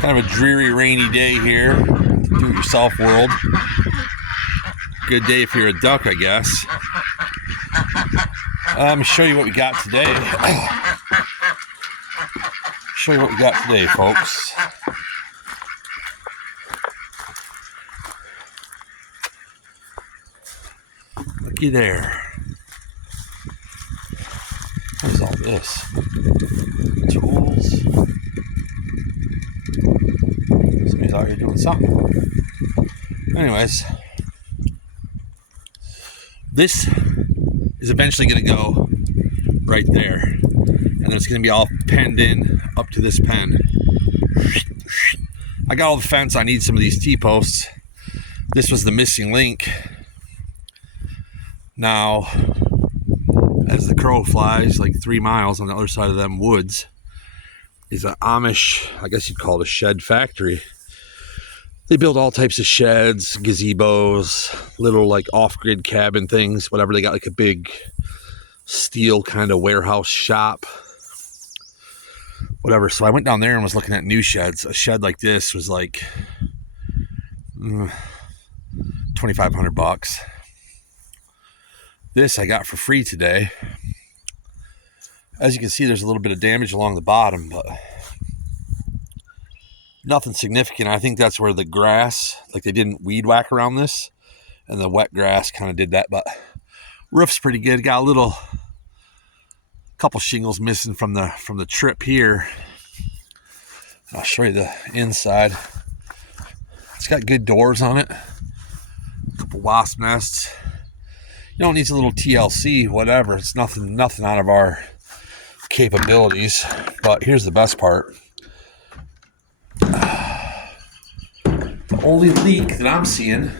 Kind of a dreary, rainy day here. Do-it-yourself world. Good day if you're a duck, I guess. Let me show you what we got today. Show you what we got today, folks. Looky there. What is all this? Tools. Somebody's out here doing something. Anyways, this is eventually going to go right there. And then it's going to be all penned in up to this pen. I got all the fence. I need some of these T-posts. This was the missing link. Now, as the crow flies, like 3 miles on the other side of them woods, is an Amish, I guess you'd call it a shed factory. They build all types of sheds, gazebos, little like off-grid cabin things, whatever. They got like a big steel kind of warehouse shop, whatever. So I went down there and was looking at new sheds. A shed like this was like $2,500. This I got for free today. As you can see, there's a little bit of damage along the bottom, but nothing significant. I think that's where the grass, like they didn't weed whack around this, and the wet grass kind of did that. But roof's pretty good. Got a couple shingles missing from the trip here. I'll show you the inside. It's got good doors on it. A couple wasp nests. You know, it needs a little TLC, whatever. It's nothing out of our capabilities. But here's the best part. The only leak that I'm seeing,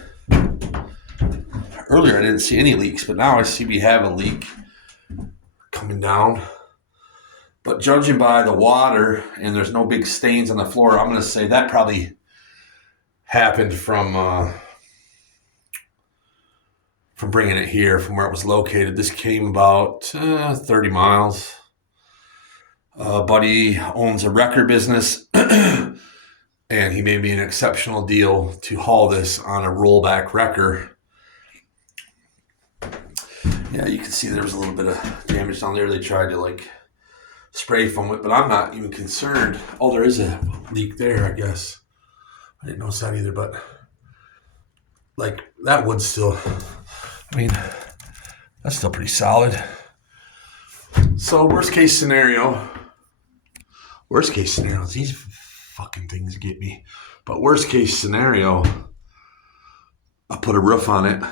earlier I didn't see any leaks, but now I see we have a leak coming down. But judging by the water, and there's no big stains on the floor, I'm going to say that probably happened from bringing it here, from where it was located. This came about 30 miles. Buddy owns a wrecker business, and he made me an exceptional deal to haul this on a rollback wrecker. Yeah, you can see there was a little bit of damage down there. They tried to like spray foam it, but I'm not even concerned. Oh, there is a leak there, I guess. I didn't notice that either, but like that wood's still, I mean, that's still pretty solid. So worst case scenario, these fucking things get me. But worst case scenario, I'll put a roof on it.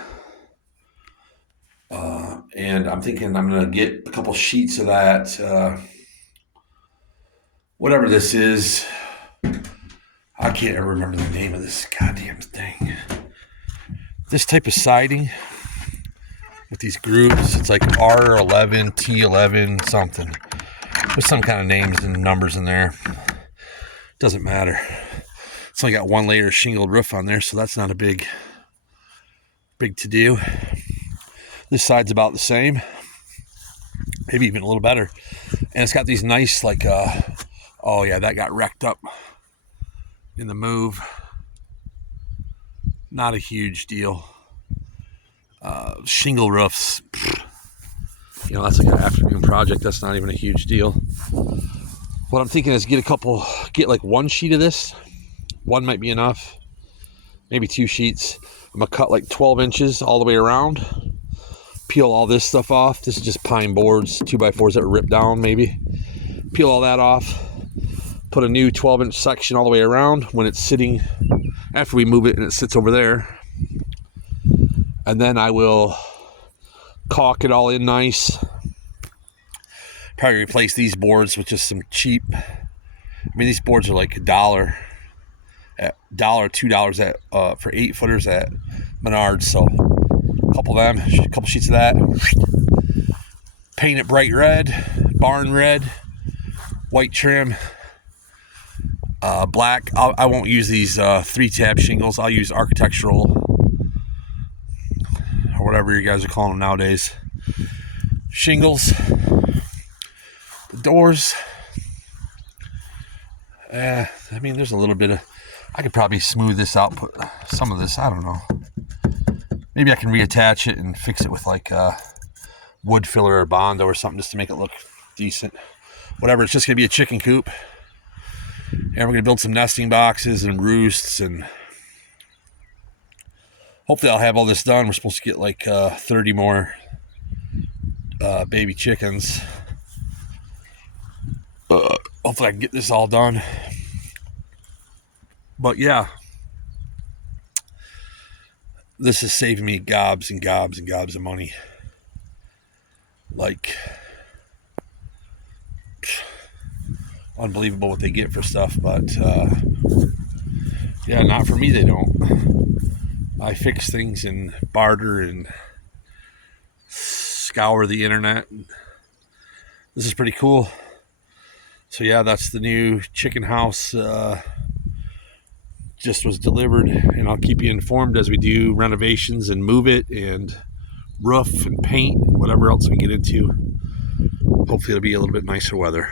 And I'm thinking I'm going to get a couple sheets of that, whatever this is. I can't ever remember the name of this goddamn thing. This type of siding with these grooves, it's like R11, T11, something. There's some kind of names and numbers in there. Doesn't matter. It's only got one layer of shingled roof on there, so that's not a big to do. This side's about the same, maybe even a little better. And it's got these nice, like, oh yeah, that got wrecked up in the move. Not a huge deal. Shingle roofs, you know, that's like an afternoon project. That's not even a huge deal. What I'm thinking is get like one sheet of this. One might be enough. Maybe 2 sheets. I'm gonna cut like 12 inches all the way around. Peel all this stuff off. This is just pine boards, 2x4s that were ripped down maybe. Peel all that off. Put a new 12-inch section all the way around when it's sitting, after we move it and it sits over there. And then I will caulk it all in nice. Probably replace these boards with just some cheap, I mean, these boards are like $1, $2 at for 8-footers at Menards. So a couple of them, a couple sheets of that. Paint it bright red, barn red, white trim, black. I won't use these 3-tab shingles. I'll use architectural, or whatever you guys are calling them nowadays, shingles. The doors, I mean, there's a little bit of, I could probably smooth this out, put some of this, I don't know. Maybe I can reattach it and fix it with like wood filler or Bondo or something just to make it look decent. Whatever, it's just going to be a chicken coop. And we're going to build some nesting boxes and roosts, and hopefully I'll have all this done. We're supposed to get like 30 more baby chickens. Hopefully I can get this all done. But yeah, this is saving me gobs and gobs and gobs of money. Like, unbelievable what they get for stuff, but yeah, not for me, they don't. I fix things and barter and scour the internet. This is pretty cool. So yeah, that's the new chicken house. Just was delivered, and I'll keep you informed as we do renovations and move it and roof and paint and whatever else we get into. Hopefully it'll be a little bit nicer weather.